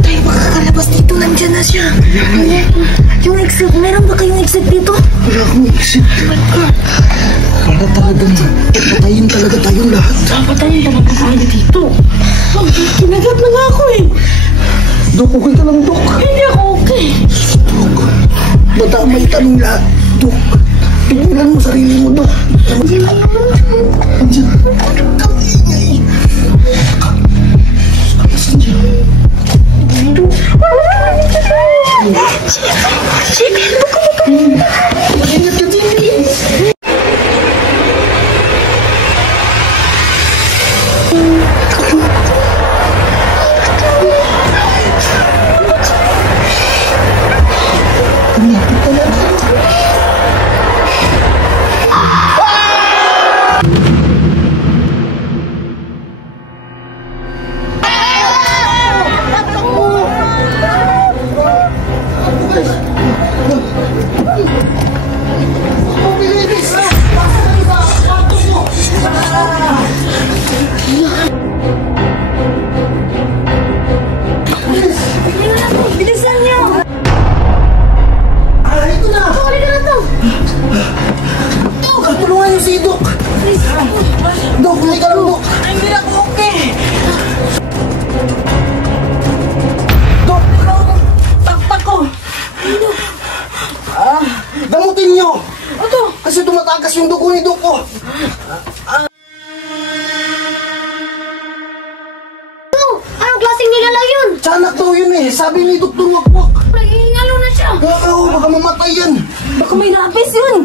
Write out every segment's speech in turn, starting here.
tayo makakalabas dito, nandyan na siya. Yung exit, meron ba kayong exit dito? Wala akong exit. Para talagang patayin talaga tayong lahat. Patayin talaga tayo dito. Kinagat na nga ako eh. Dok, okay ka lang, Dok. Hindi ako okay. Dok, madamay kaming lahat, Dok. Pigilan mo sarili mo, Dok. Andiyan. Kamingay. Sige, ingat ka din. bilisan niyo. Ito na. Halika na to. Dok, tulungan niyo si Dok. Dok, halika lang, Dok. Ay, hindi ako okay. Dok, Takpak ko. gamutin niyo. Ito. Kasi tumatagas yung dugo ni Dok ko. Anong klaseng nilalang yun? Tiyanak daw yun eh. Sabi ni Dr. Wakwak. Nagingalo na siya. Oo, baka mamatay yan. Baka may rapis yun.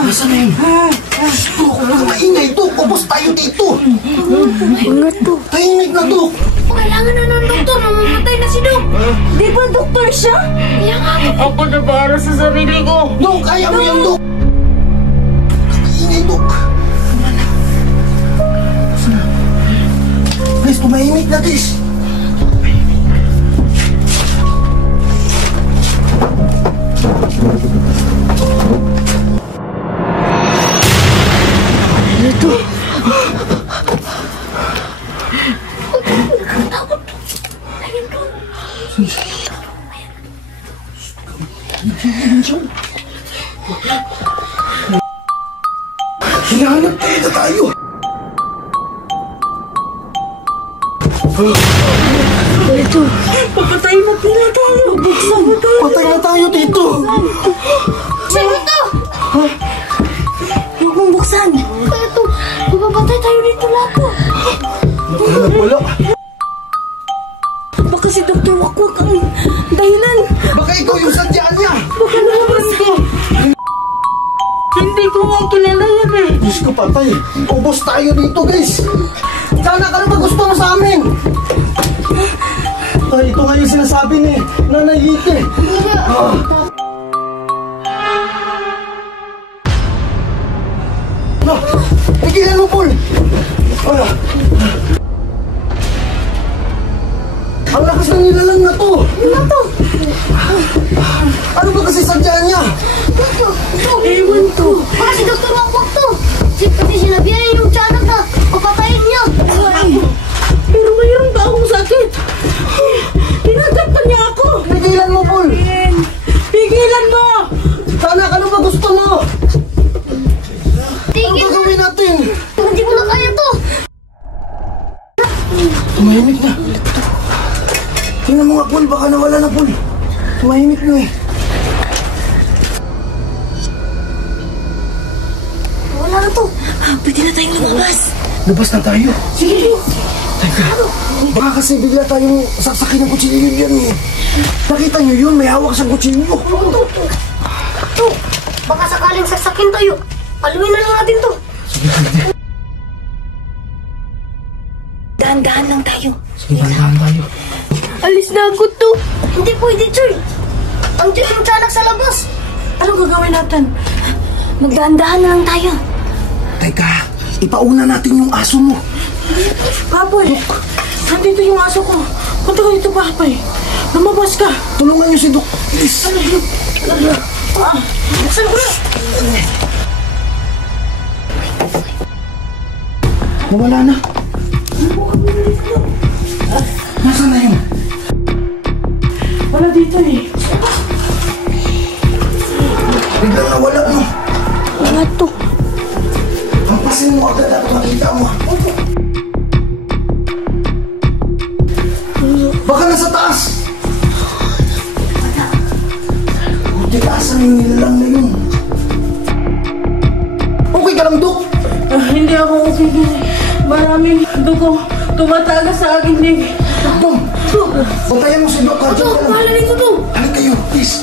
Masa na yun? Dok, huwag maingay, Dok. Ubos tayo dito. Ingat to. Tahimik na, Dok. Kailangan na ng doktor. Mamamatay na si Dok. Di ba doktor siya? Kaya nga. Ako na para sa sarili ko. Dok, kaya mo yan, Dok. Maingay, Dok. Guys, tumahimik na, guys. Ito. Hinahanap talaga tayo. Ito. Papatay mo pila tayo. Buksan mo tayo. Patay na tayo dito. Sino to? Huwag mong buksan. Ito. Mapapatay tayo dito lahat. Nakahanap wala. Baka si Dr. Wakwak ang dahilan. Baka ikaw yung sadyaan niya. Baka lumabas ko. Hindi ko nga kilala yan eh. Diyos ko, patay. Ubos tayo dito, guys. Sana ka na ba gusto mo sa amin? Ay, ito nga yung sinasabi ni Nanay Lite. Pigilan mo, Paul. Ang lakas ng nilalang na to. Ano to? Ano ba kasi sadyaan niya? Ito. Ewan to. Baka si Dr. Wakwak to. Pati sinabihan yung tiyanak na papatayin niya. Pero mayroon ba akong sakit? Pinagdapan niya ako. Pigilan mo, Paul. Pigilan mo! Sana ano ba gusto mo? Ano Tigil ba na! gawin natin? Hindi mo na kaya to! Tumahimik na. Tingnan mo nga, Paul. Baka nawala na, Paul. Tumahimik na eh. Wala na to. Pwede na tayong lumabas. Labas na tayo. Sige. Teka, baka kasi bigla tayong saksakin ng kutsilyo yan eh. Nakita nyo yun? May hawak siyang kutsilyo. To. Baka sakaling sasakin tayo. Paluin na lang natin to. Sige, sige. Dahan-dahan lang tayo. Sige, dahan tayo. Alis na ako to. Hindi pwede, Choy. Andiyan yung tiyanak sa labas. Anong gagawin natin? Magdahan-dahan na lang tayo. Teka, ipauna natin yung aso mo. Papoy, nandito yung aso ko. Punta ka dito, Papoy. Lumabas ka. Tulungan niyo si Dok. Please. Buksan ko na. Nawala na. Nasaan na yun? Wala dito eh. Biglang nawala mo. Wala to. Hampasin mo agad at makita mo. Baka nasa taas. Buti taasan yung nilalang na yun. Okay ka lang, Dok? Hindi ako okay. Maraming dugo tumatagas sa aking leg. Dok, bantayan mo si Dok. Dok, mahala nito, Dok. Halika kayo, please.